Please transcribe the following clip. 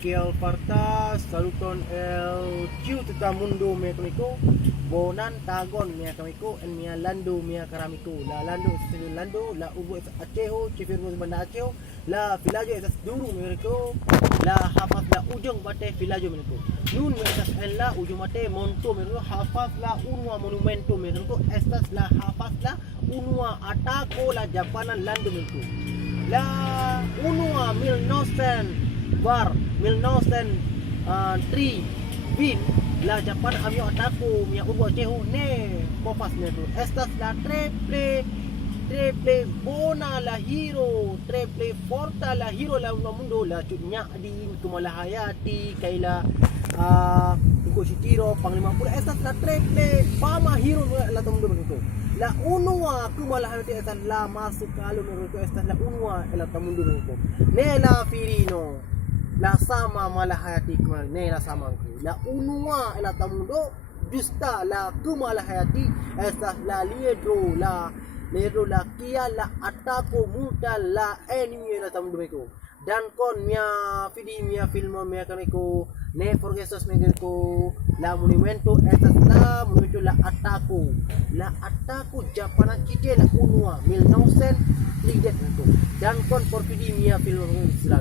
Kiel Farta, Saluton el Ciututamundo Miakamiko, Bonan Tagon Miakamiko, and Mia Lando Miakaramico, La Lando es Lando, La Ubu es Achejo, Chifirmus Banda Achejo, La Filajo es Duru Miraco, La Hafaz La Ujung Bate Filajo Miraco, Nun Metas en La Ujumate Monto Miraco, Hafaz La Unua Monumento Miraco, Estas La Hafaz La Unua Ataco La Japanan Lando Miraco. La unua milnosten var milnosten 3 win la Japan amio ataku mia urbo chehu ne popas ne tu estas la triple bona la hero triple forta la hero la mundo la cutnya di kumala hayati kaila Iko Shitiro panglima pula estas la triple fama hero la mundo itu. La unua kumalahati estas la masuk kalau menurutku estas la unua la tamundo menurutku. Ne la firino la sama malahati kumal ne la sama la unua la tamundo justa la kumalahati estas la liedro la kia la atako muta la enemy la tamundo menurutku. Dan kon mia filmo mia kaniko ne forgesos mengerko la monumento estas la monumento la ataku Japana kite la unua 1930 dan kon por mia filmo sila